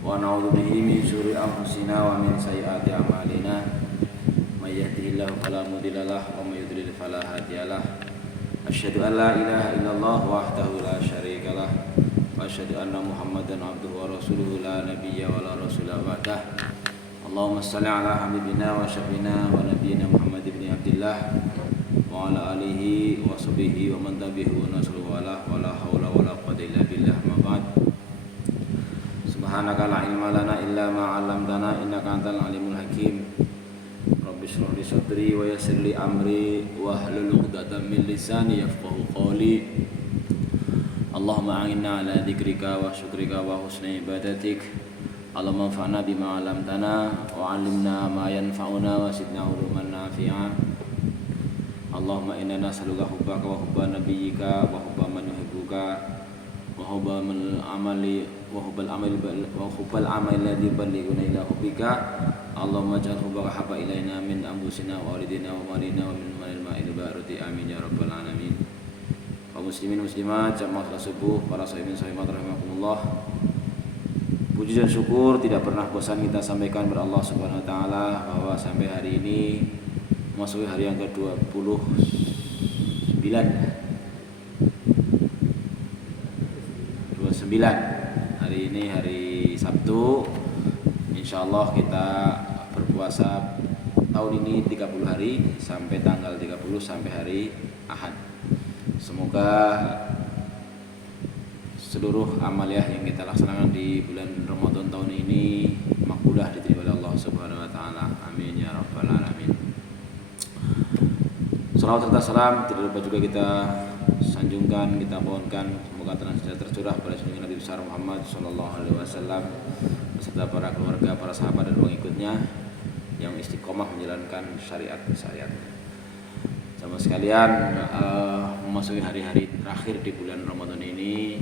ونعوذ به من شرور أنفسنا ومن سيئات أعمالنا من يهده الله فلا مضل له ومن يضلل فلا هادي له أشهد أن لا إله إلا الله وحده لا شريك له وأشهد أن محمدا عبده ورسوله لا نبي ولا رسول بعده اللهم صل على حبيبنا وشفينا ونبينا محمد بن عبد الله وعلى آله وصحبه ومن تبعه ونصره ولا حول ولا قوة إلا بالله ما بعد Subhanaka la ilma lana illa ma 'allamtana innaka antal alimul hakim. Rabbi shrah li sadri wa yassir li amri wa hlul 'uqdatam min lisani yafqahu qawli. Allahumma a'inna ala dzikrika wa syukrika wa husni ibadatik. Allahumma anfa'na bima 'allamtana wa 'allimna ma yanfa'una wa zidna 'ilman nafi'a. Allahumma inna nas'aluka hubbaka wa hubba nabiyyika wa hubba man yuhibbuka wa hubbal amali alladhi yuballighuna ila hubbika. Allahumma ja'al hubbaka habba ilaina min anfusina wa walidina wa malina wa min ma'il barati amin ya rabbal alamin. Kaum muslimin muslimat jamaah salat subuh, para sahimin sahibat rahimakumullah. Puji dan syukur tidak pernah bosan kita sampaikan kepada Allah Subhanahu wa taala bahwa sampai hari ini memasuki hari yang ke-29 hari ini hari Sabtu. Insyaallah kita berpuasa tahun ini 30 hari sampai tanggal 30 sampai hari Ahad. Semoga seluruh amaliyah yang kita laksanakan di bulan Ramadan tahun ini makbulah diterima oleh Allah Subhanahu wa taala. Amin ya rabbal alamin. Salawat serta salam tidak lupa juga kita sanjungkan, kita pohonkan semoga tenang sejahtera tercurah pada junjungan Nabi besar Muhammad sallallahu alaihi wasallam beserta para keluarga, para sahabat dan pengikutnya yang istiqomah menjalankan syariat. Sama sekalian memasuki hari-hari terakhir di bulan Ramadan ini,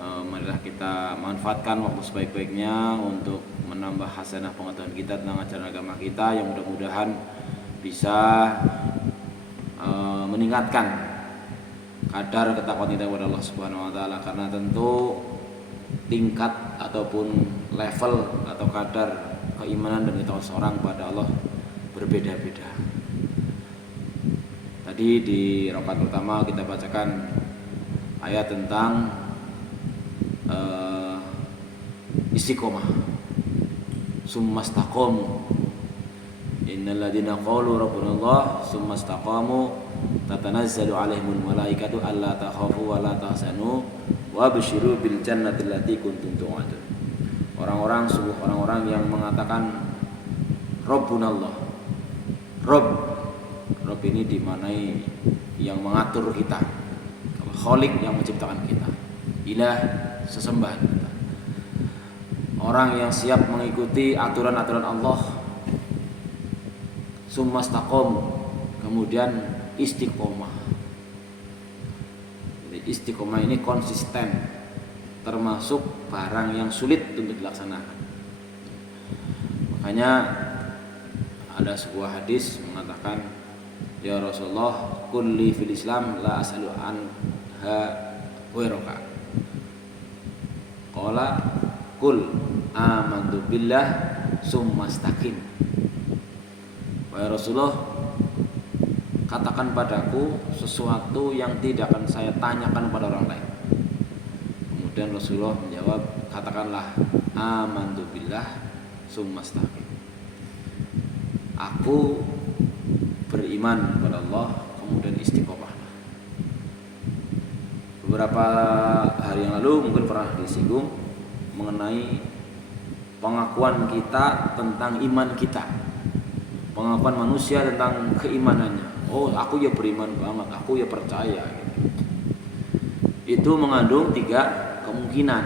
marilah kita manfaatkan waktu sebaik-baiknya untuk menambah hasanah pengetahuan kita tentang ajaran agama kita yang mudah-mudahan bisa meningkatkan kadar ketakwaan kita kepada Allah Subhanahu wa taala, karena tentu tingkat ataupun level atau kadar keimanan dan ketakwaan seorang pada Allah berbeda-beda. Tadi di rakaat pertama kita bacakan ayat tentang istiqomah. Summastaqamu innal ladzina qalu rabbuna Allah summastaqamu tatanazzalu alaihimul malaikatu alla takhafu wa la tahzanu wa abshiru bil jannati allati kuntum tu'adun. Orang-orang yang mengatakan rabbuna Allah. Rabb ini dimanai yang mengatur kita. Khaliq yang menciptakan kita. Ilah sesembahan kita. Orang yang siap mengikuti aturan-aturan Allah. Summastaqamu, kemudian istiqomah. Jadi istiqomah ini konsisten, termasuk barang yang sulit untuk dilaksanakan. Makanya ada sebuah hadis mengatakan, ya Rasulullah, kulli fil Islam la as'alu anha ghairaka. Qala kul amantu billah summastaqim. Wahai Rasulullah, katakan padaku sesuatu yang tidak akan saya tanyakan pada orang lain. Kemudian Rasulullah menjawab, katakanlah amantu billah summastaqim. Aku beriman kepada Allah, kemudian istiqomah. Beberapa hari yang lalu mungkin pernah disinggung mengenai pengakuan kita tentang iman kita. Pengakuan manusia tentang keimanannya. Oh, aku ya beriman banget, aku ya percaya. Itu mengandung 3 kemungkinan.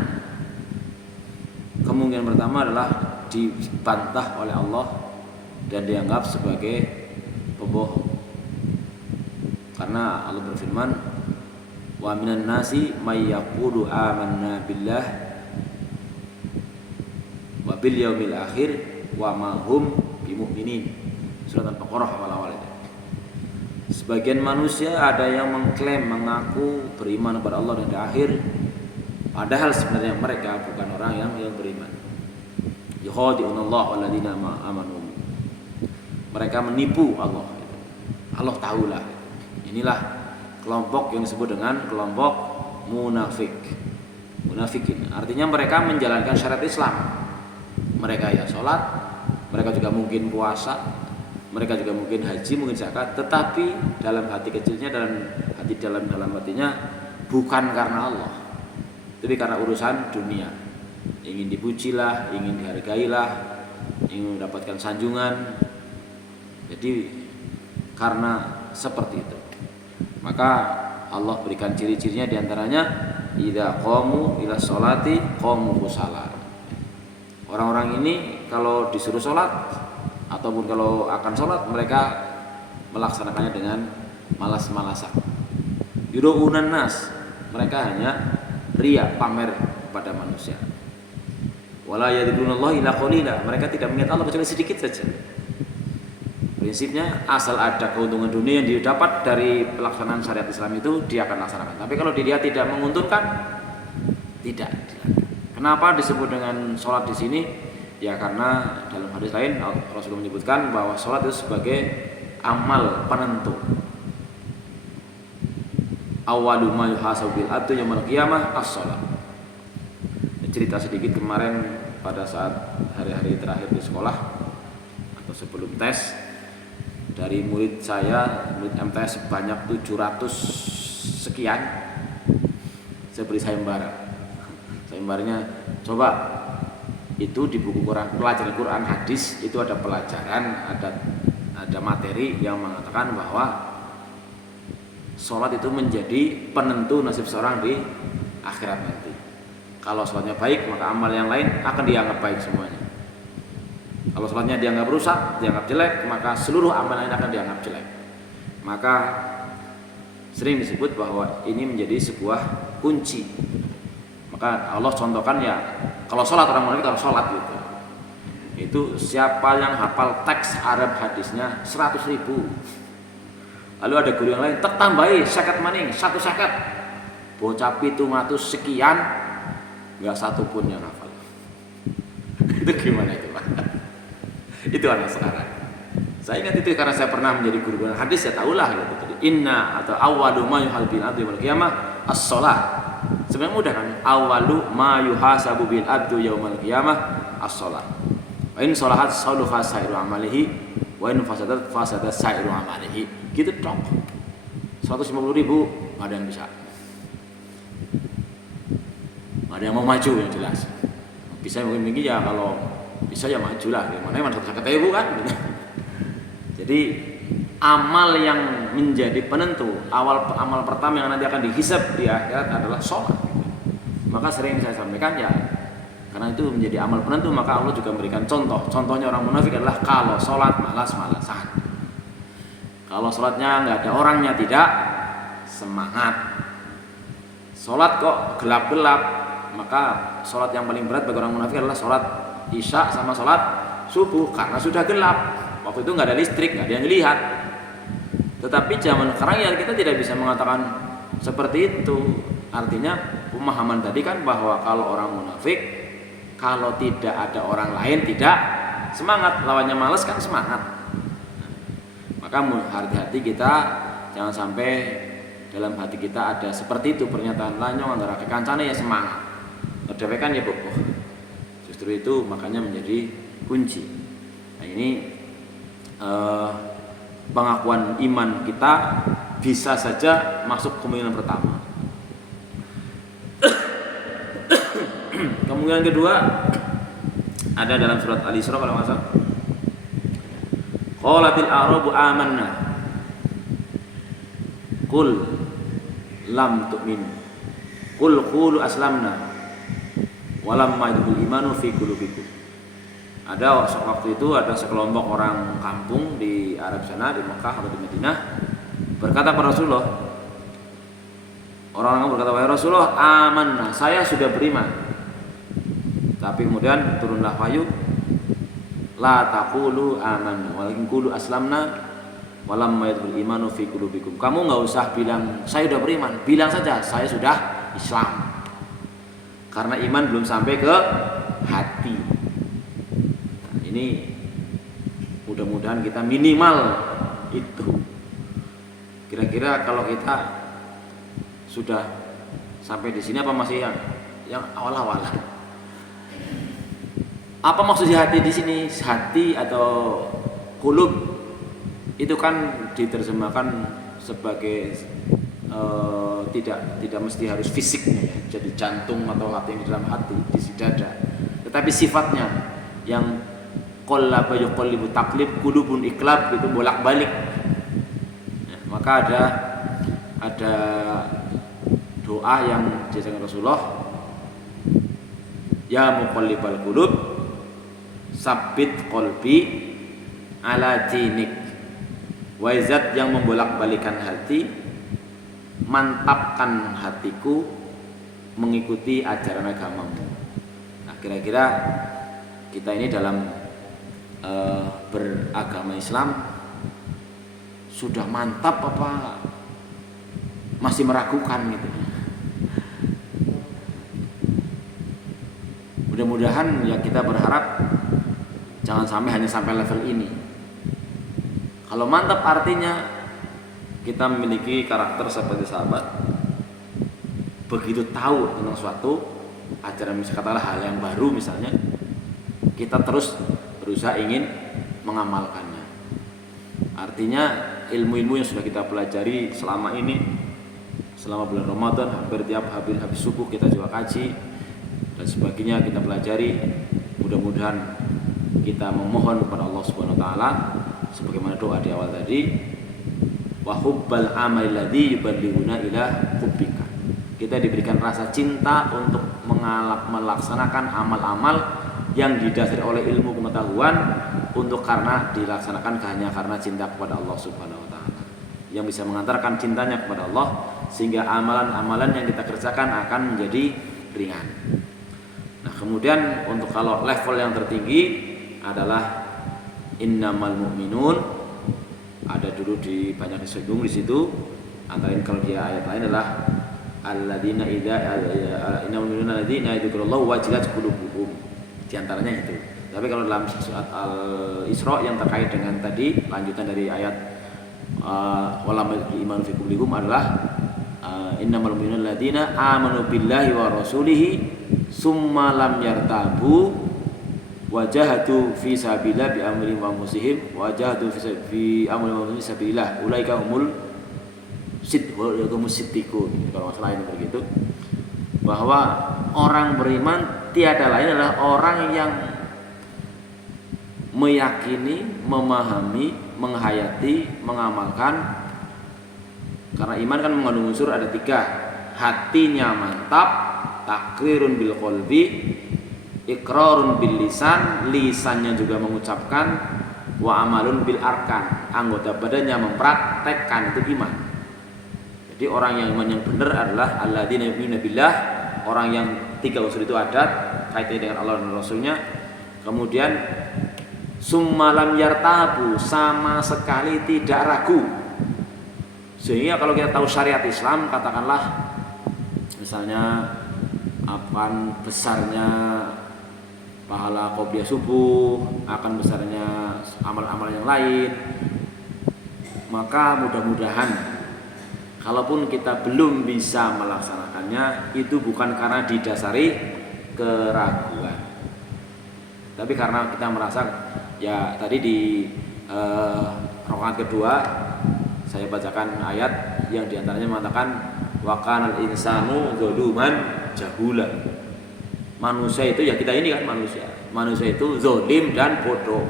Kemungkinan pertama adalah dibantah oleh Allah dan dianggap sebagai pembohong. Karena Allah berfirman, wa minan nasi may yaqulu amanna billah wa bil yaumil akhir wa ma hum bimu'minin. Surat Al-Baqarah awal-awal itu. Sebagian manusia ada yang mengklaim, mengaku beriman kepada Allah dan di akhir, Padahal sebenarnya mereka bukan orang yang beriman. Yukhadi'unallaha walladzina amanu. Mereka menipu Allah. Allah tahulah. Inilah kelompok yang disebut dengan kelompok munafikin. Artinya mereka menjalankan syariat Islam. Mereka ya sholat, mereka juga mungkin puasa, mereka juga mungkin haji, mungkin zakat, tetapi dalam hati kecilnya, dalam hatinya bukan karena Allah, tapi karena urusan dunia. Ingin dipujilah, ingin dihargailah, ingin mendapatkan sanjungan. Jadi karena seperti itu, maka Allah berikan ciri-cirinya, diantaranya idza qamu ila sholati qamu kusala. Orang-orang ini kalau disuruh sholat ataupun kalau akan sholat, mereka melaksanakannya dengan malas-malasan. Yuru'unan nas, mereka hanya riya, pamer kepada manusia. Wala yadhkurunallaha illa qalila, mereka tidak mengingat Allah kecuali sedikit saja. Prinsipnya asal ada keuntungan dunia yang didapat dari pelaksanaan syariat Islam itu, dia akan laksanakan. Tapi kalau dia tidak menguntungkan, tidak. Kenapa disebut dengan sholat di sini? Ya karena dalam hadis lain Rasulullah menyebutkan bahwa sholat itu sebagai amal penentu. Awwalu ma yuhasabu bil abdu yaumil qiyamah as-shalah. Cerita sedikit kemarin pada saat hari-hari terakhir di sekolah atau sebelum tes, dari murid saya, murid MTS sebanyak 700 sekian, saya beri sayembara. Sayembaranya, coba itu di buku Quran, pelajaran Quran hadis itu ada pelajaran, ada materi yang mengatakan bahwa sholat itu menjadi penentu nasib seorang di akhirat nanti. Kalau sholatnya baik, maka amal yang lain akan dianggap baik semuanya. Kalau sholatnya dianggap rusak, dianggap jelek, maka seluruh amal lain akan dianggap jelek. Maka sering disebut bahwa ini menjadi sebuah kunci. Maka Allah contohkan ya, kalau sholat, orang munafik kalau sholat gitu, itu siapa yang hafal teks Arab hadisnya 100.000, lalu ada guru yang lain tak tambahi seket maning 1 seket, bocah 700 sekian, nggak satu pun yang hafal. Itu gimana itu Pak? Itu anak sekarang. Saya ingat itu karena saya pernah menjadi guru hadis, saya tahulah gitu. Inna atau awwalu ma yuhal bil abdi yaumil qiyamah as-shalah. Sebenarnya mudah kan? Awalu ma yuhasabu bil abdu yaumal qiyamah as-shalah. Wa in shalahat salaha sairu amalihi wa in fasadat fasada sairu amalihi. Gitu dong. 150.000 enggak ada yang bisa. Enggak ada yang mau maju yang jelas. Bisa mungkin ya, kalau bisa ya majulah. Gimana 150.000 kan? Jadi amal yang menjadi penentu, amal pertama yang nanti akan dihisab di akhirat adalah sholat. Maka sering saya sampaikan ya, karena itu menjadi amal penentu, maka Allah juga memberikan contoh. Contohnya orang munafik adalah kalau sholat malas-malasan. Kalau sholatnya nggak ada orangnya, tidak semangat. Sholat kok gelap-gelap, maka sholat yang paling berat bagi orang munafik adalah sholat isya sama sholat subuh, karena sudah gelap. Waktu itu nggak ada listrik, nggak ada yang lihat. Tetapi zaman sekarang ya kita tidak bisa mengatakan seperti itu. Artinya pemahaman tadi kan bahwa kalau orang munafik, kalau tidak ada orang lain tidak semangat, lawannya malas kan semangat. Maka hati-hati kita, jangan sampai dalam hati kita ada seperti itu pernyataan lanyong antara kekancane ya semangat, ngedewekan ya boboh. Justru itu makanya menjadi kunci. Nah ini pengakuan iman kita bisa saja masuk kemungkinan pertama. Kemungkinan kedua ada dalam surat Al-Isra kalau nggak salah. Qalatil a'rabu amanna qul lam tu'min qul qulu aslamna walamma yadkhulul imanu fi qulubikum. Ada waktu itu ada sekelompok orang kampung di Arab sana, di Mekah atau di Madinah, berkata kepada Rasulullah, orang-orang berkata, wahai Rasulullah, amanna, saya sudah beriman. Tapi kemudian turunlah wahyu, la taqulu amanna walakin qulu aslamna walamma yadkhulul imanu fi qulubikum. Kamu enggak usah bilang saya sudah beriman, bilang saja saya sudah Islam. karena iman belum sampai ke hati. Nah, ini mudah-mudahan kita minimal itu. Kira-kira kalau kita sudah sampai di sini apa masih yang awal-awal? Apa maksud hati di sini? Hati atau qulub itu kan diterjemahkan sebagai tidak mesti harus fisiknya ya, jadi jantung atau hati yang di dalam hati, di dada. Tetapi sifatnya yang qallaba yuqallibu taqlib, qulubun iqlab, itu bolak-balik. Ya, maka ada doa yang diajarkan Rasulullah, ya muqallibal qulub sabbit qalbi ala dinik. Wahai zat yang membolak-balikan hati, mantapkan hatiku mengikuti ajaran agamamu. Nah, kira-kira kita ini dalam beragama Islam sudah mantap apa masih meragukan gitu. Mudah-mudahan ya kita berharap jangan hanya sampai level ini. Kalau mantap artinya kita memiliki karakter seperti sahabat, begitu tahu tentang suatu ajaran, misalnya katakanlah hal yang baru misalnya, kita terus berusaha ingin mengamalkannya. Artinya ilmu-ilmu yang sudah kita pelajari selama ini, selama bulan Ramadan, hampir tiap habis subuh kita juga kaji dan sebagainya kita pelajari. Mudah-mudahan kita memohon kepada Allah Subhanahu wa taala sebagaimana doa di awal tadi, wa hubbal amal ladzi yuballighuna ila hubbika. Kita diberikan rasa cinta untuk melaksanakan amal-amal yang didasari oleh ilmu pengetahuan, untuk karena dilaksanakan hanya karena cinta kepada Allah Subhanahu wa taala, yang bisa mengantarkan cintanya kepada Allah sehingga amalan-amalan yang kita kerjakan akan menjadi ringan. Nah, kemudian untuk kalau level yang tertinggi adalah innamal mu'minun, ada dulu di banyak disinggung di situ. Antara kalau dia ayat lain adalah alladzina idza innamal mu'minuna alladzina yadhkurullahu wajilat qulubuhum. Di antaranya itu. Tapi kalau dalam surat Al-Isra yang terkait dengan tadi lanjutan dari ayat walamal iman fi qulubikum adalah innamal mu'minuna alladzina amanu billahi wa rasulihi summa lam yartabu wajahatu fi sabilillah bi amri wa musihim wajahatu fi amri wa musihim sabilillah ulaika humul siddiqun. Kalau masalah ini begitu, bahwa orang beriman tiada lain adalah orang yang meyakini, memahami, menghayati, mengamalkan. Karena iman kan mengandung unsur ada 3. Hatinya mantap, takrirun bil qalbi, iqrarun bil lisan, lisannya juga mengucapkan, wa amalun bil arkan, anggota badannya mempraktekkan, itu iman. Jadi orang yang iman yang benar adalah alladzina yu'minuna billah, orang yang 3 unsur itu ada kaitannya dengan Allah dan Rasulnya. Kemudian summa lam yartabu, sama sekali tidak ragu. Sehingga kalau kita tahu syariat Islam, katakanlah misalnya akan besarnya pahala qobliyah subuh, akan besarnya amal-amal yang lain, maka mudah-mudahan kalaupun kita belum bisa melaksanakannya, itu bukan karena didasari keraguan, tapi karena kita merasa, ya tadi di rakaat kedua saya bacakan ayat yang diantaranya mengatakan wa kanal insanu zaluman jahulan. Manusia itu, ya kita ini kan manusia itu zolim dan bodoh.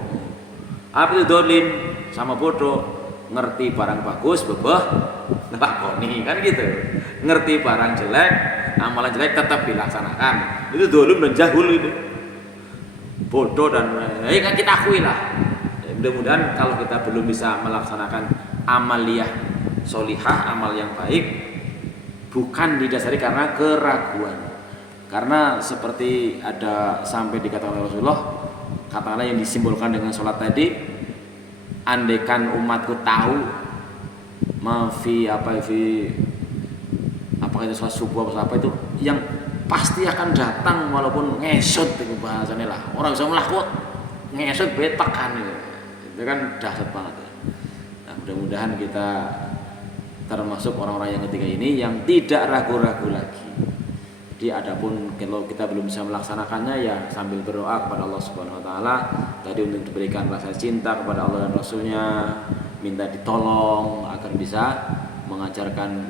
Apa itu zolim sama bodoh? Ngerti barang bagus bebeh lakoni, kan gitu. Ngerti barang jelek, amalan jelek tetap dilaksanakan. Itu zolim dan jahul, itu bodoh dan kan kita akui lah. Mudah-mudahan kalau kita belum bisa melaksanakan amaliyah solihah, amal yang baik, bukan didasari karena keraguan. Karena seperti ada sampai dikatakan oleh Rasulullah, katakanlah yang disimbolkan dengan sholat tadi, andaikan umatku tahu apakah itu sholat subuh atau apa itu, yang pasti akan datang walaupun ngesot itu bahasanya lah. Orang bisa melakukan ngesot betakan itu kan dahsyat banget ya. Nah, mudah-mudahan kita termasuk orang-orang yang ketiga ini yang tidak ragu-ragu lagi. Jadi adapun kalau kita belum bisa melaksanakannya ya sambil berdoa kepada Allah Subhanahu wa taala tadi untuk diberikan rasa cinta kepada Allah dan Rasulnya, minta ditolong agar bisa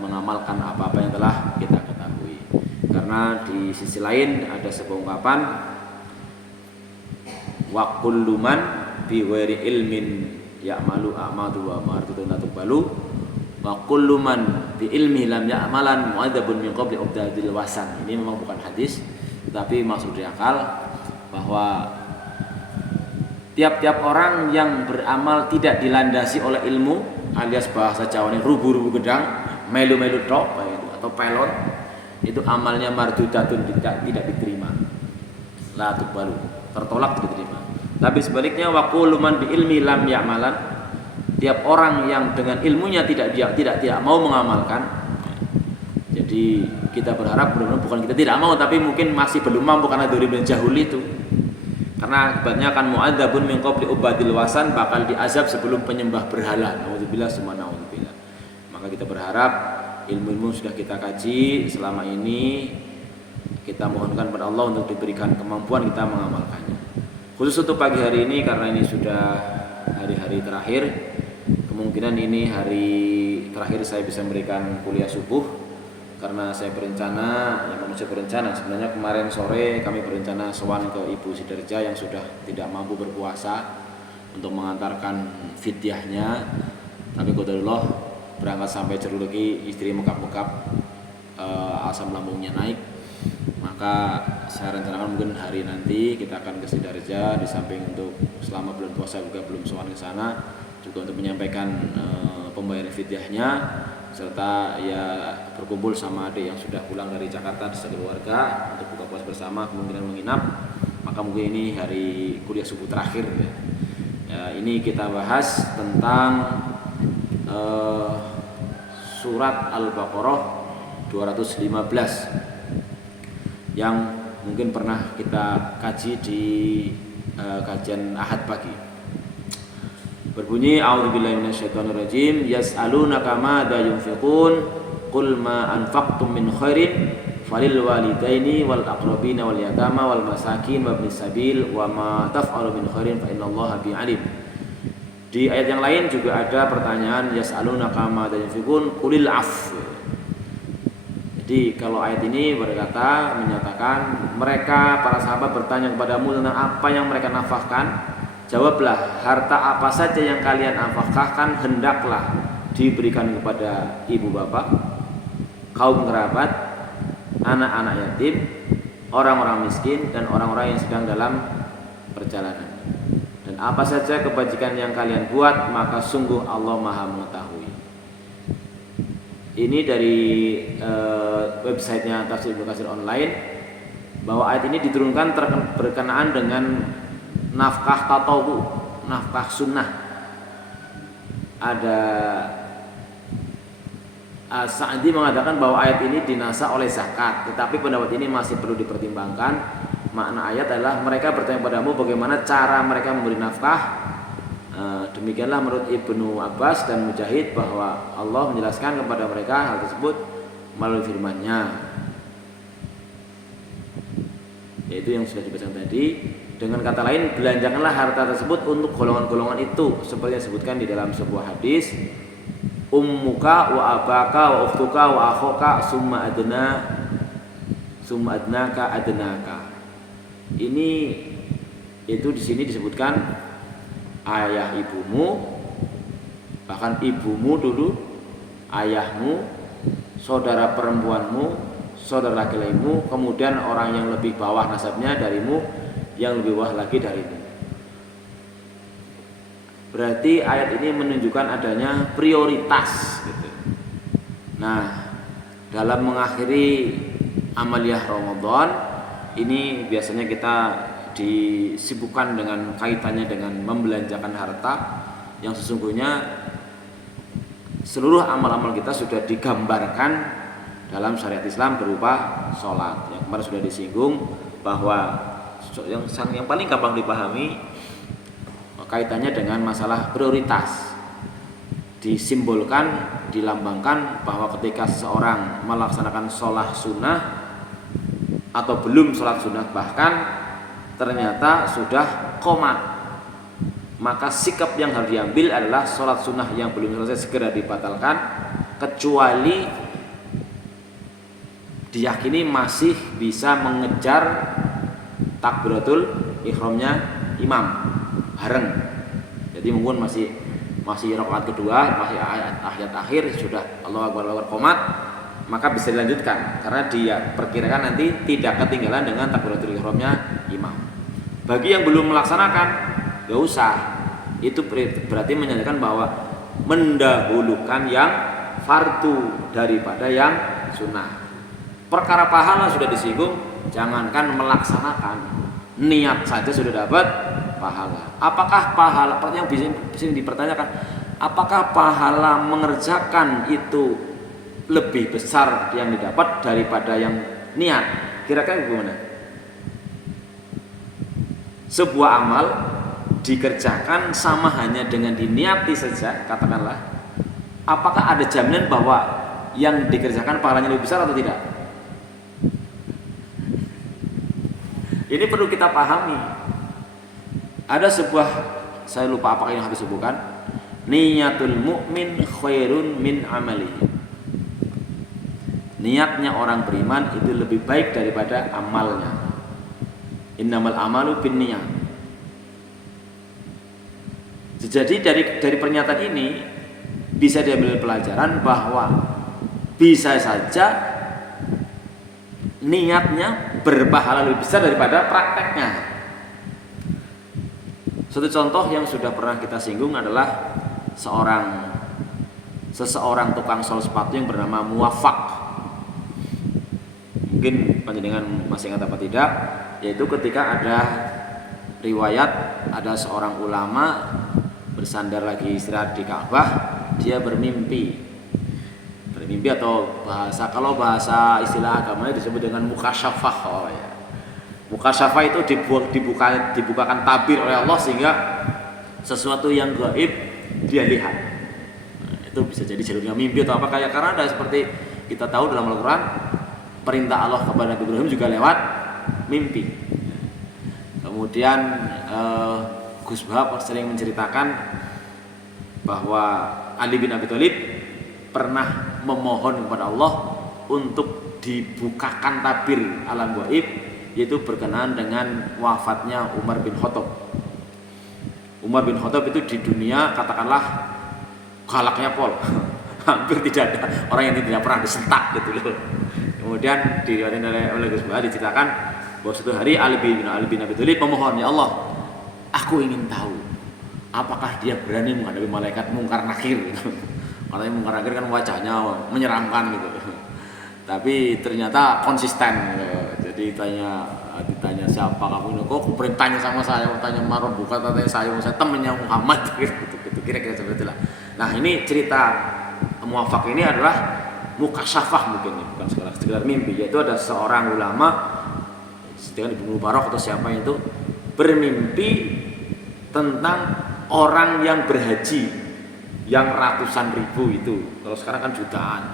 mengamalkan apa-apa yang telah kita ketahui. Karena di sisi lain ada sebuah ungkapan wa kullu man bi ghairi ilmin ya'malu a'madu wa martutun tuqbalu wa kullu man bi ilmi lam ya'malan mu'adzabun min qabli ubdadil wasan. Ini memang bukan hadis tapi masuk di akal bahwa tiap-tiap orang yang beramal tidak dilandasi oleh ilmu alias bahasa Jawa ini rubu-rubu gedang melu-melu tok atau pelon itu amalnya mardudatun tidak diterima la tuqbalu tertolak tidak diterima. Tapi sebaliknya wa kullu man bi ilmi lam ya'malan tiap orang yang dengan ilmunya tidak mau mengamalkan. Jadi kita berharap benar-benar bukan kita tidak mau tapi mungkin masih belum mampu karena dzuri bin jahul itu. Karena akibatnya akan mu'adzabun min qabli ubadil wasan bakal diazab sebelum penyembah berhala. Nauzubillah summa nauzubillah. Maka kita berharap ilmu-ilmu sudah kita kaji selama ini kita mohonkan kepada Allah untuk diberikan kemampuan kita mengamalkannya. Khusus untuk pagi hari ini karena ini sudah hari-hari terakhir, kemungkinan ini hari terakhir saya bisa memberikan kuliah subuh karena saya berencana, ya manusia berencana sebenarnya kemarin sore kami berencana sowan ke Ibu Sidarja yang sudah tidak mampu berpuasa untuk mengantarkan fidyahnya, tapi qadarullah berangkat sampai Cerulegi istri mekap-mekap asam lambungnya naik, maka saya rencanakan mungkin hari nanti kita akan ke Sidarja di samping untuk selama bulan puasa juga belum sowan ke sana juga untuk menyampaikan pembayaran fidyahnya serta ya berkumpul sama adik yang sudah pulang dari Jakarta sekeluarga untuk buka puasa bersama kemungkinan menginap. Maka mungkin ini hari kuliah subuh terakhir ya. Ya, ini kita bahas tentang surat Al-Baqarah 215 yang mungkin pernah kita kaji di kajian Ahad pagi. Berbunyi a'udzubillahi minasyaitonirrajim yas'alunaka madza yunfiqun qul ma anfaqtum min khairin falil walidaini wal aqrabina wal yatama wal masakin wa ibnis sabil wa ma taf'alu min khairin fa innallaha bi alim. Di ayat yang lain juga ada pertanyaan yas'alunaka madza yunfiqun qulil af. Jadi kalau ayat ini menyatakan mereka para sahabat bertanya kepadamu tentang apa yang mereka nafkahkan. Jawablah, harta apa saja yang kalian nafkahkan hendaklah diberikan kepada ibu bapak, kaum kerabat, anak-anak yatim, orang-orang miskin dan orang-orang yang sedang dalam perjalanan. Dan apa saja kebajikan yang kalian buat, maka sungguh Allah Maha mengetahui. Ini dari websitenya Tafsir Ibnu Katsir online bahwa ayat ini diturunkan berkenaan dengan nafkah tatawu, nafkah sunnah. Ada Sa'di mengatakan bahwa ayat ini dinasa oleh zakat, tetapi pendapat ini masih perlu dipertimbangkan. Makna ayat adalah mereka bertanya padamu bagaimana cara mereka memberi nafkah. Demikianlah menurut Ibnu Abbas dan Mujahid bahwa Allah menjelaskan kepada mereka hal tersebut melalui firman-Nya, yaitu yang sudah dibacakan tadi. Dengan kata lain, belanjakanlah harta tersebut untuk golongan-golongan itu seperti yang disebutkan di dalam sebuah hadis, ummuka wa abaka wa ukhtuka wa akhuka summa adnaka adnaka. Ini itu di sini disebutkan ayah ibumu, bahkan ibumu dulu, ayahmu, saudara perempuanmu, saudara laki-lakimu, kemudian orang yang lebih bawah nasabnya darimu, yang lebih bawah lagi darimu. Berarti ayat ini menunjukkan adanya prioritas gitu. Nah, dalam mengakhiri amaliyah Ramadan ini biasanya kita disibukkan dengan kaitannya dengan membelanjakan harta yang sesungguhnya seluruh amal-amal kita sudah digambarkan dalam syariat Islam berupa sholat. Yang kemarin sudah disinggung bahwa yang paling gampang dipahami kaitannya dengan masalah prioritas. Disimbolkan, dilambangkan bahwa ketika seseorang melaksanakan sholat sunnah atau belum sholat sunnah bahkan ternyata sudah qomat, maka sikap yang harus diambil adalah sholat sunnah yang belum selesai segera dibatalkan, kecuali diyakini masih bisa mengejar takbiratul ihramnya imam bareng. Jadi mungkin masih rakaat kedua, masih ayat akhir sudah Allahu Akbar qomat, maka bisa dilanjutkan karena dia perkirakan nanti tidak ketinggalan dengan takbiratul ihramnya imam. Bagi yang belum melaksanakan, gak usah. Itu berarti menyatakan bahwa mendahulukan yang fardu daripada yang sunnah. Perkara pahala sudah disinggung, jangankan melaksanakan, niat saja sudah dapat pahala. Apakah pahala, yang bisa dipertanyakan, apakah pahala mengerjakan itu lebih besar yang didapat daripada yang niat? Kira-kira bagaimana? Sebuah amal dikerjakan sama hanya dengan diniati saja, katakanlah, apakah ada jaminan bahwa yang dikerjakan pahalanya lebih besar atau tidak? Ini perlu kita pahami. Ada sebuah, saya lupa apakah yang harus disebutkan, niyatul mu'min khairun min amalihi. Niatnya orang beriman itu lebih baik daripada amalnya. Innamal amalu binniyat. Jadi dari pernyataan ini bisa diambil pelajaran bahwa bisa saja niatnya berpahala lebih besar daripada prakteknya. Satu contoh yang sudah pernah kita singgung adalah seseorang tukang sol sepatu yang bernama Muwafaq. Mungkin panjenengan masih ingat apa tidak, yaitu ketika ada riwayat ada seorang ulama bersandar lagi istirahat di Ka'bah, dia bermimpi atau kalau bahasa istilah agamanya disebut dengan mukasyafah. Oh ya. Mukasyafah itu dibukakan tabir oleh Allah sehingga sesuatu yang gaib dia lihat. Nah, itu bisa jadi jalurnya mimpi atau apa, kayak karena ada seperti kita tahu dalam Al-Qur'an perintah Allah kepada Nabi Ibrahim juga lewat mimpi. Kemudian Gus Bahab sering menceritakan bahwa Ali bin Abi Thalib pernah memohon kepada Allah untuk dibukakan tabir alam gaib, yaitu berkenaan dengan wafatnya Umar bin Khattab. Umar bin Khattab itu di dunia katakanlah galaknya pol. Hampir tidak ada orang yang tidak pernah disentak gitu loh. Kemudian diriwayatkan oleh Gus Bahar diceritakan bahwa suatu hari Ali bin Abi Thalib memohon, ya Allah, aku ingin tahu apakah dia berani menghadapi malaikat Mungkar Nakir gitu. Karena Mungkar Nakir kan wajahnya menyeramkan gitu. Tapi ternyata konsisten gitu. Jadi ditanya siapa kamu ini, kok perintahnya sama saya, tanya Marwan bukan tanya saya temannya Muhammad gitu, kira-kira seperti itulah. Nah, ini cerita Muwafaq ini adalah mukasyafah mungkin, bukan sekedar mimpi, yaitu ada seorang ulama sedang di Ibnu Mubarak atau siapa itu bermimpi tentang orang yang berhaji yang ratusan ribu itu, kalau sekarang kan jutaan.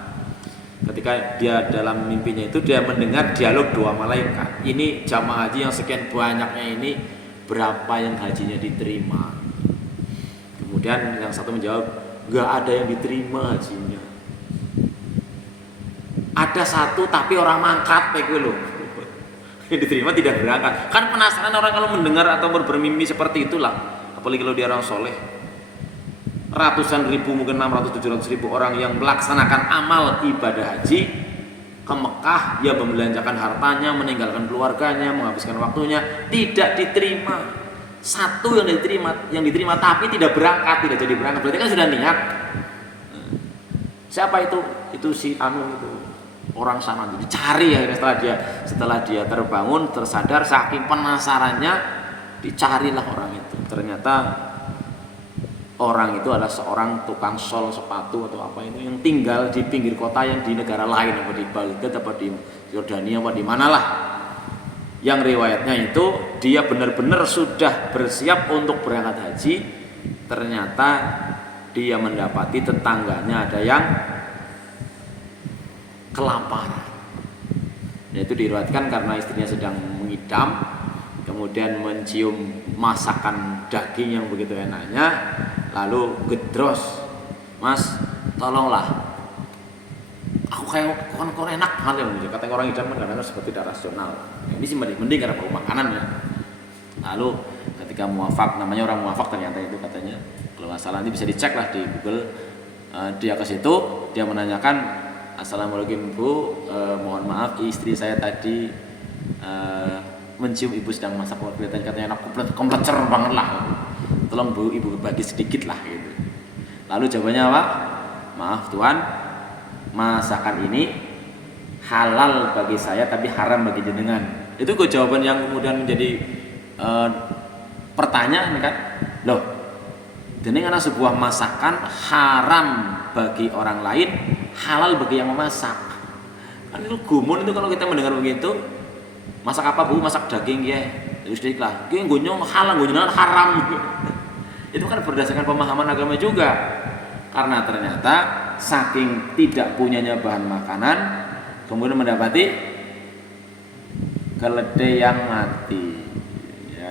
Ketika dia dalam mimpinya itu dia mendengar dialog dua malaikat. Ini jamaah haji yang sekian banyaknya ini, berapa yang hajinya diterima? Kemudian yang satu menjawab, nggak ada yang diterima hajinya. Ada satu tapi orang mangkat kayak gue loh. Yang diterima tidak berangkat. Kan penasaran orang kalau mendengar atau bermimpi seperti itulah. Apalagi kalau dia orang soleh. Ratusan ribu, mungkin 600-700 ribu orang yang melaksanakan amal ibadah haji ke Mekah, ya membelanjakan hartanya, meninggalkan keluarganya, menghabiskan waktunya, tidak diterima. Satu yang diterima tapi tidak berangkat, tidak jadi berangkat, berarti kan sudah niat. Siapa itu? Itu si Anu itu, orang sana. Dicari ya setelah dia terbangun, tersadar, saking penasarannya dicarilah orang itu. Ternyata orang itu adalah seorang tukang sol sepatu atau apa itu yang tinggal di pinggir kota yang di negara lain, apa di Baghdad apa di Yordania apa di manalah, yang riwayatnya itu dia benar-benar sudah bersiap untuk berangkat haji, ternyata dia mendapati tetangganya ada yang kelaparan. Itu diriwayatkan karena istrinya sedang mengidam, kemudian mencium masakan daging yang begitu enaknya, lalu gedros, "Mas, tolonglah, aku kayak kon enak banget ya." Kata orang idam kan kadang-kadang seperti tidak rasional. Ini sih mending karena bau makanan ya. Lalu ketika muafak, namanya orang muafak ternyata itu katanya, kalau nggak salah nanti bisa dicek lah di Google. Dia ke situ, dia menanyakan, "Assalamualaikum Bu, mohon maaf istri saya tadi mencium ibu sedang masak, kelihatannya katanya enak komplit cer banget lah. Tolong Bu, ibu berbagi sedikit lah," gitu. Lalu jawabannya apa? "Maaf Tuan, masakan ini halal bagi saya tapi haram bagi jenengan." Itu kok jawaban yang kemudian menjadi pertanyaan kan? Loh, ini karena sebuah masakan haram bagi orang lain, halal bagi yang memasak. Kan itu gumun itu kalau kita mendengar begitu. Masak apa Bu? Masak daging ya. Terus diklah, ki nggonyo halal, nggonyo haram. Itu kan berdasarkan pemahaman agama juga. Karena ternyata saking tidak punyanya bahan makanan, kemudian mendapati keledai yang mati.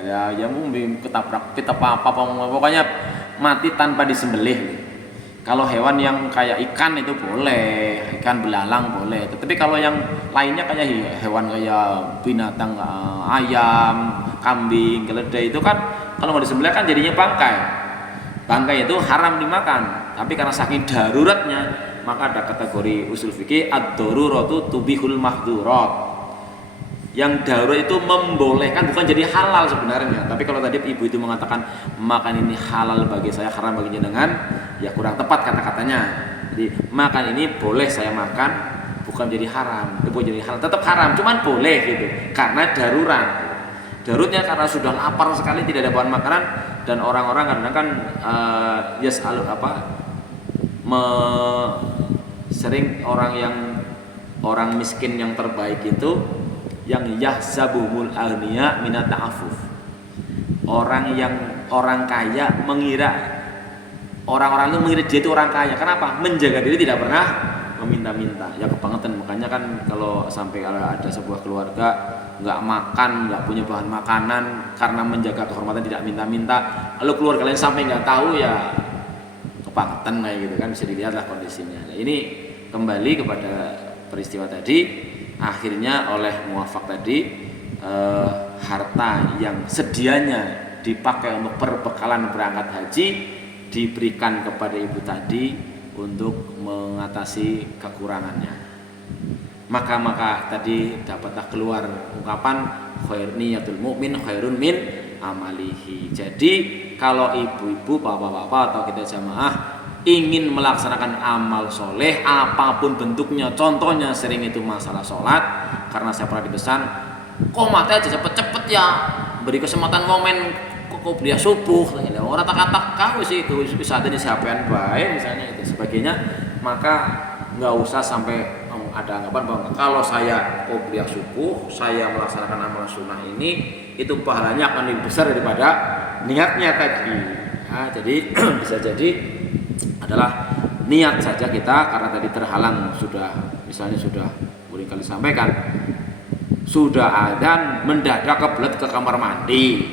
Ya mungkin ketabrak apa pokoknya mati tanpa disembelih. Kalau hewan yang kayak ikan itu boleh, ikan belalang boleh. Tetapi kalau yang lainnya kayak hewan kayak binatang, ayam, kambing, keledai itu kan kalau mau disembelih kan jadinya bangkai. Bangkai itu haram dimakan. Tapi karena saking daruratnya, maka ada kategori usul fikih ad-daruratu tubihul mahdzurat. Yang darurat itu membolehkan, bukan jadi halal sebenarnya. Tapi kalau tadi ibu itu mengatakan makan ini halal bagi saya, haram bagi jenengan, ya kurang tepat kata-katanya. Jadi makan ini boleh saya makan, bukan jadi haram, bukan jadi halal, tetap haram, cuman boleh gitu. Karena darurat. Darurnya karena sudah lapar sekali, tidak ada bahan makanan, dan orang-orang kadang-kadang sering orang miskin yang terbaik itu yang yahsabuhumul aghniya minat ta'affuf. Orang kaya mengira orang-orang itu mengira dia itu orang kaya. Kenapa? Menjaga diri, tidak pernah meminta-minta. Ya kebangetan, makanya kan kalau sampai ada sebuah keluarga nggak makan, nggak punya bahan makanan karena menjaga kehormatan tidak minta-minta, lalu keluarga lain sampai nggak tahu, ya kebangetan kayak gitu kan, bisa dilihatlah kondisinya. Nah, ini kembali kepada peristiwa tadi. Akhirnya oleh muafak tadi harta yang sedianya dipakai untuk perbekalan berangkat haji diberikan kepada ibu tadi untuk mengatasi kekurangannya. Maka tadi dapatlah keluar ungkapan khair niyatul mukmin khairun min amalihi. Jadi kalau ibu-ibu, bapak-bapak atau kita jamaah ingin melaksanakan amal soleh apapun bentuknya, contohnya sering itu masalah sholat, karena saya pernah dipesan, "Kok mati aja cepet-cepet ya, beri kesempatan momen kok beli subuh," orang tak kau sih itu bisa ada di siapaan baik misalnya itu sebagainya. Maka nggak usah sampai ada anggapan bahwa kalau saya beli subuh, saya melaksanakan amal sunnah ini, itu pahalanya akan lebih besar daripada niatnya tadi. Nah, jadi bisa jadi adalah niat saja kita, karena tadi terhalang, sudah misalnya sudah berkali sampaikan, sudah adzan mendadak kebelet ke kamar mandi,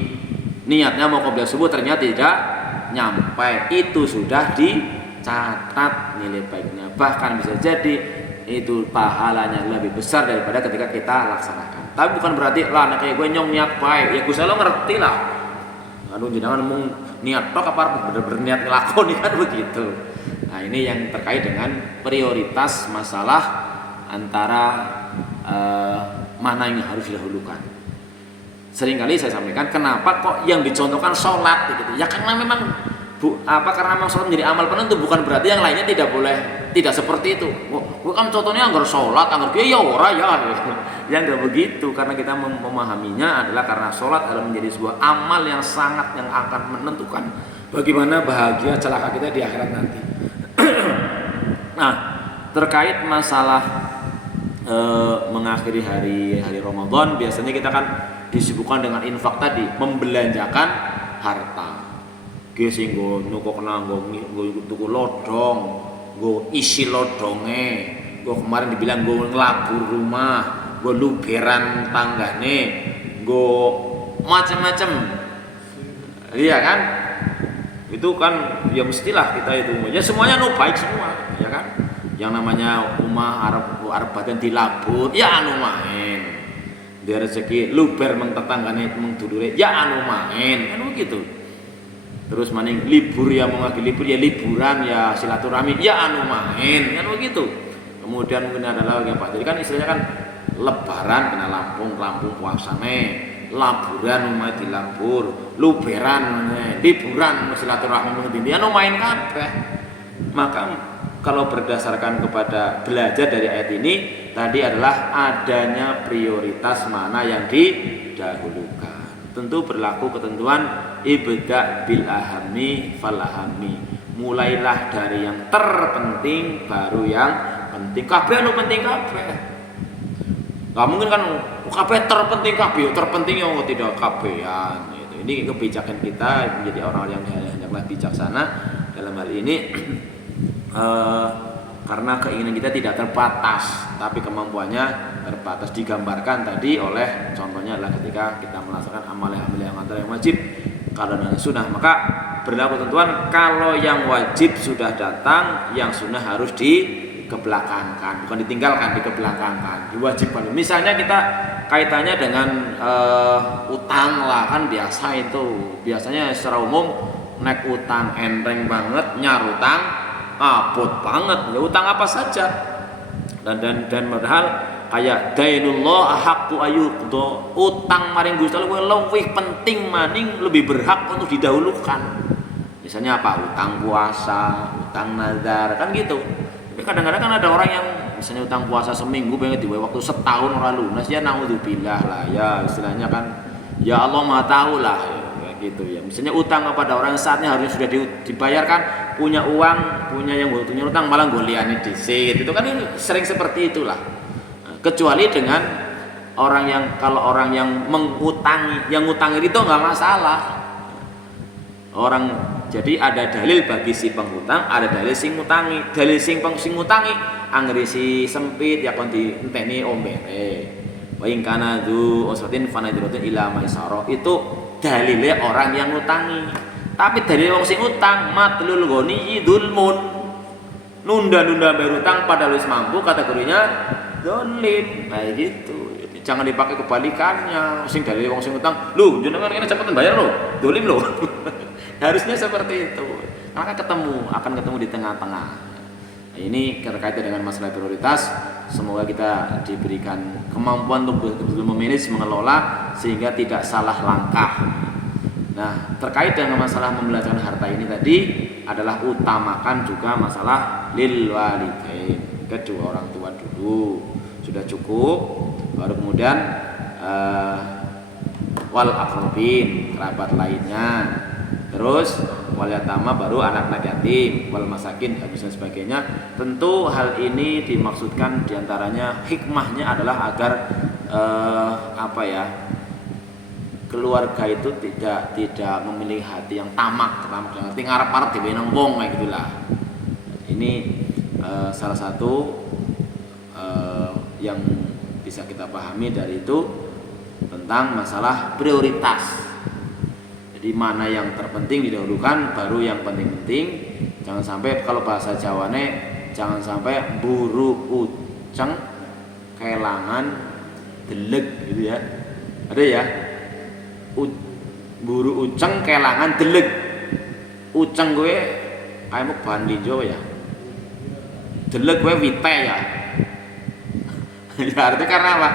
niatnya mau qobliyah subuh ternyata tidak nyampe, itu sudah dicatat nilai baiknya, bahkan bisa jadi itu pahalanya lebih besar daripada ketika kita laksanakan. Tapi bukan berarti lah kayak gue nyong niat baik, ya gue selalu ngerti lah, aduh jangan mau niat tok apa bener-bener niat ngelakoni kan begitu. Nah, ini yang terkait dengan prioritas masalah antara mana yang harus didahulukan. Seringkali saya sampaikan, kenapa kok yang dicontohkan sholat gitu? Ya karena memang karena memang sholat menjadi amal penentu, bukan berarti yang lainnya tidak boleh, tidak seperti itu. Kan contohnya anggar sholat, anggar ya ora ya. Ya enggak begitu, karena kita memahaminya adalah karena sholat adalah menjadi sebuah amal yang sangat yang akan menentukan bagaimana bahagia celaka kita di akhirat nanti. Nah, terkait masalah mengakhiri hari Ramadan, biasanya kita kan disibukkan dengan infak tadi, membelanjakan harta. Ge sing nggo nyukokna nggo tuku lodong, nggo isi lodonge, nggo kemarin dibilang nggo ngelabur rumah, nggo luberan tanggane, nggo macam-macam. Iya kan? Itu kan ya mestilah kita itu. Ya semuanya baik semua, ya kan? Yang namanya rumah arep badan dilabur, ya anu main. Dia rezeki luber meng tetanggane meng dulure, ya anu main. Kan begitu. Terus maning libur ya mau lagi libur ya liburan ya silaturahmi ya anu main kan begitu. Kemudian mungkin adalah yang Pak. Jadi kan istilahnya kan lebaran kena lampung puasane, laburan rumah dilabur, luberan liburan silaturahmi mungkin anu main kabeh. Maka kalau berdasarkan kepada belajar dari ayat ini tadi adalah adanya prioritas mana yang didahulukan. Tentu berlaku ketentuan ibda bil ahami fal ahami. Mulailah dari yang terpenting baru yang penting. Kabeh anu penting kabeh. Enggak mungkin kan kabeh terpenting yang tidak kabehan gitu. Ini kebijakan kita menjadi orang yang hendaklah bijaksana dalam hal ini karena keinginan kita tidak terbatas, tapi kemampuannya terbatas. Digambarkan tadi oleh contohnya adalah ketika kita melaksanakan amal-amal yang antara yang wajib kalau yang sunnah, maka berlaku ketentuan kalau yang wajib sudah datang, yang sunnah harus dikebelakangkan, bukan ditinggalkan, dikebelakangkan, diwajibkan. Misalnya kita kaitannya dengan utang lah, kan biasa itu, biasanya secara umum naik utang enteng banget, nyarutang abot banget, ya utang apa saja dan padahal kayak dainullah haqqu ayyuqda, utang maring Gusti Allah lebih penting maning, lebih berhak untuk didahulukan. Misalnya apa? Utang puasa, utang nazar, kan gitu. Tapi kadang-kadang kan ada orang yang misalnya utang puasa seminggu pengen dibawa waktu setahun ora lunas, ya naudzubillah lah, ya istilahnya kan ya Allah Maha tahu lah ya, gitu ya. Misalnya utang kepada orang saatnya harusnya sudah dibayarkan, punya uang, punya yang butuhnya utang malah goliane dhisik. Itu kan sering seperti itulah. Kecuali dengan orang yang, kalau orang yang mengutangi, yang ngutangi itu enggak masalah. Orang jadi ada dalil bagi si penghutang, ada dalil sing ngutangi. Dalil sing ngutangi anggere si sempit ya kon dienteni ombere. Wa in kana dzu usratin fanadratun ila maisara. Itu dalile orang yang ngutangi. Tapi dalil wong sing utang matlul ghani dzulmun. Nunda-nunda bayar utang padahal wis mampu, kategorinya dolim. Nah gitu. Jangan dipakai kebalikannya. Sing dalil wong sing utang, "Lho, jenengan kene cepetan bayar lho." Dolim lho. Harusnya seperti itu. Maka akan ketemu di tengah-tengah. Nah, ini terkait dengan masalah prioritas. Semoga kita diberikan kemampuan untuk betul-betul memanage, mengelola sehingga tidak salah langkah. Nah, terkait dengan masalah membelanjakan harta ini tadi adalah utamakan juga masalah lil walidain, kedua orang tua dulu. Sudah cukup, baru kemudian wal aqrabin, kerabat lainnya. Terus wal yatama, baru anak-anak yatim, wal masakin dan sebagainya. Tentu hal ini dimaksudkan diantaranya hikmahnya adalah agar keluarga itu tidak memiliki hati yang tamak, nanti ngarep-ngarep dibenang wong kayak gitulah. Ini salah satu yang bisa kita pahami dari itu tentang masalah prioritas. Jadi mana yang terpenting didahulukan, baru yang penting-penting. Jangan sampai, kalau bahasa Jawane, jangan sampai buru uceng kelangan deleg gitu ya. Ada ya? Buru uceng kelangan deleg. Uceng gue kayak bahan linjo ya. Deleg gue wite ya. Ya artinya karena apa?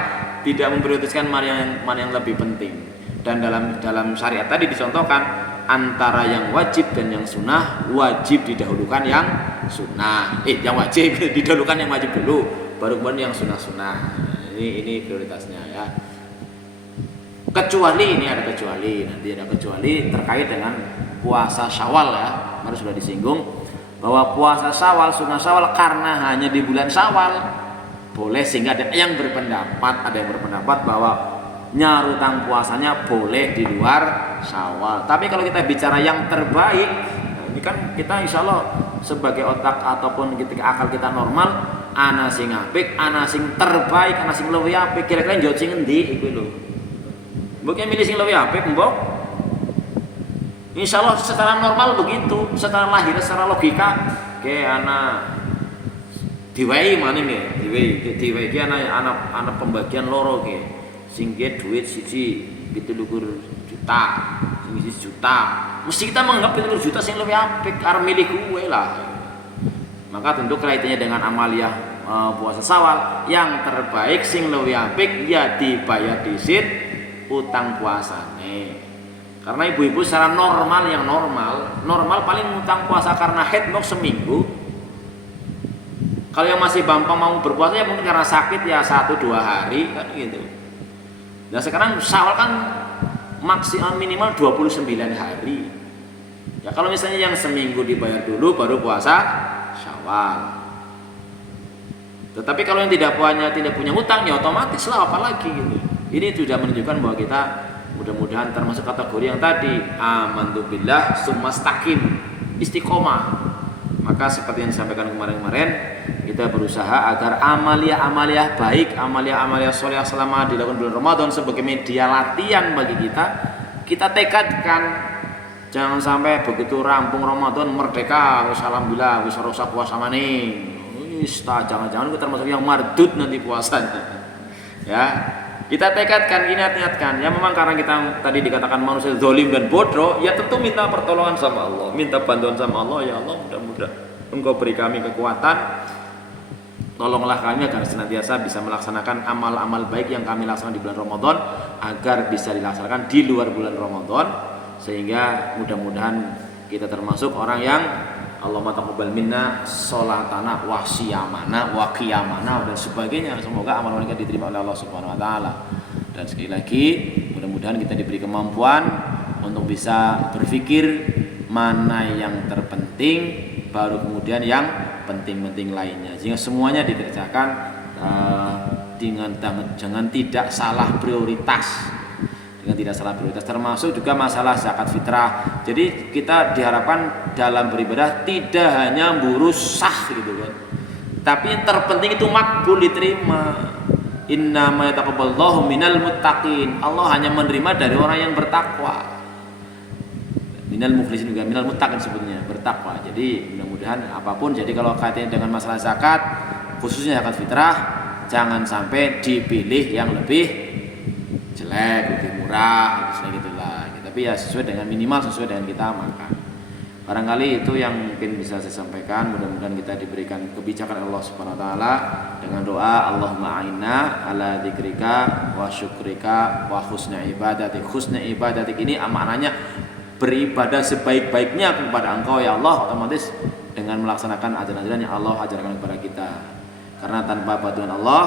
Tidak memprioritaskan mana yang lebih penting. Dan dalam syariat tadi dicontohkan antara yang wajib dan yang sunnah, wajib didahulukan yang sunnah. Yang wajib didahulukan yang wajib dulu, baru kemudian yang sunnah-sunnah. Ini prioritasnya ya. Kecuali ini ada kecuali, nanti ada kecuali terkait dengan puasa Syawal ya. Kemarin sudah disinggung bahwa puasa Syawal, sunnah Syawal karena hanya di bulan Syawal boleh, sehingga ada yang berpendapat bahwa nyarutang puasanya boleh di luar Syawal. Tapi kalau kita bicara yang terbaik, nah ini kan kita insya Allah sebagai otak ataupun ketika akal kita normal, ana sing apik, ana sing terbaik, ana sing luwih apik, kira-kira njot sing endi iku lho. Mbok milih sing luwih apik mbok. Insya Allah secara normal begitu, secara lahir, secara logika ke ana diwai mana nih, diwai ki ana pembagian loro ke. Sing duit siji 17 juta, sing 1 juta. Mesti kita menganggap 17 juta sing lebih apik arep milih kuwe lah. Maka tentu kaitannya dengan amaliyah puasa Syawal, yang terbaik sing lebih apik ya dibayar disit utang puasane. Karena ibu-ibu secara normal, yang normal paling utang puasa karena haid mau seminggu. Kalau yang masih gampang mau berpuasa ya mungkin karena sakit ya 1-2 hari kan gitu. Nah sekarang Syawal kan maksimal minimal 29 hari. Ya kalau misalnya yang seminggu dibayar dulu baru puasa Syawal. Tetapi kalau yang tidak punya hutang ya otomatis lah, apalagi gitu. Ini sudah menunjukkan bahwa kita mudah-mudahan termasuk kategori yang tadi amantu billah summa istaqim, istiqomah. Maka seperti yang disampaikan kemarin-kemarin, kita berusaha agar amalia-amalia baik, amalia-amalia soleh selama dilakukan bulan Ramadan sebagai media latihan bagi kita tekadkan. Jangan sampai begitu rampung Ramadan merdeka, wis alhamdulillah wis ora usah puasa maning. Wis jangan-jangan kita termasuk yang mardud nanti puasanya. Ya. Kita tekadkan, niatkan. Ya memang karena kita tadi dikatakan manusia zalim dan bodoh, ya tentu minta pertolongan sama Allah, minta bantuan sama Allah. Ya Allah, mudah-mudahan Engkau beri kami kekuatan, tolonglah kami agar senantiasa bisa melaksanakan amal-amal baik yang kami laksanakan di bulan Ramadan, agar bisa dilaksanakan di luar bulan Ramadan, sehingga mudah-mudahan kita termasuk orang yang Allahumma taqabbal minna sholatana wa siyamana wa qiyamana dan sebagainya. Semoga amal kita diterima oleh Allah Subhanahu wa taala. Dan sekali lagi mudah-mudahan kita diberi kemampuan untuk bisa berpikir mana yang terpenting, baru kemudian yang penting-penting lainnya, sehingga semuanya dikerjakan dengan jangan tidak salah prioritas. Termasuk juga masalah zakat fitrah. Jadi kita diharapkan dalam beribadah tidak hanya burus sah gitu kan, tapi yang terpenting itu makbul, diterima. Innama yataqabbalallahu minal muttaqin. Allah hanya menerima dari orang yang bertakwa. Minal muflisin juga, minal muttaqin sebetulnya, bertakwa. Jadi mudah-mudahan apapun, jadi kalau kaitannya dengan masalah zakat, khususnya zakat fitrah, jangan sampai dipilih yang lebih jelek, lebih murah, gitulah. Tapi ya sesuai dengan minimal, sesuai dengan kita makan. Barangkali itu yang mungkin bisa saya sampaikan. Mudah-mudahan kita diberikan kebijakan Allah Subhanahu wa taala dengan doa Allahumma a'inna ala dzikrika wa syukrika wa husni ibadatik. Husni ibadatik ini maknanya beribadah sebaik-baiknya kepada Engkau ya Allah, otomatis dengan melaksanakan ajaran-ajaran yang Allah ajarkan kepada kita. Karena tanpa bantuan Allah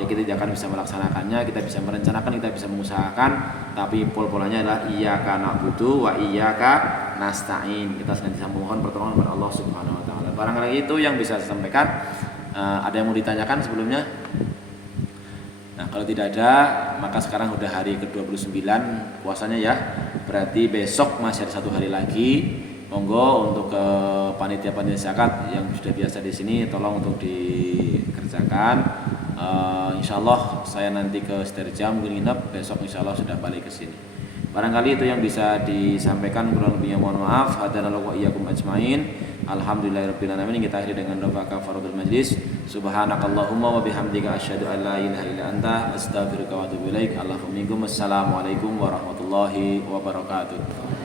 ya kita tidak akan bisa melaksanakannya, kita bisa merencanakan, kita bisa mengusahakan, tapi pola-polanya adalah iyyaka na'budu wa iyyaka nasta'in. Kita senantiasa memohon pertolongan kepada Allah Subhanahu wa taala. Barangkali itu yang bisa saya sampaikan. Ada yang mau ditanyakan sebelumnya? Nah, kalau tidak ada, maka sekarang udah hari ke-29 puasanya ya. Berarti besok masih ada 1 hari lagi. Monggo untuk ke panitia-panitia zakat yang sudah biasa di sini tolong untuk dikerjakan. Insyaallah saya nanti ke Sederja mungkin nginep, besok insyaallah sudah balik ke sini. Barangkali itu yang bisa disampaikan, kurang lebihnya mohon maaf. Hadanallahu wa iyyakum ajmain. Alhamdulillahirabbil alamin. Kita akhiri dengan doa kafaratul majlis. Subhanakallahumma wa bihamdika asyhadu an la ilaha illa anta astaghfiruka wa atubu ilaik. Assalamualaikum warahmatullahi wabarakatuh.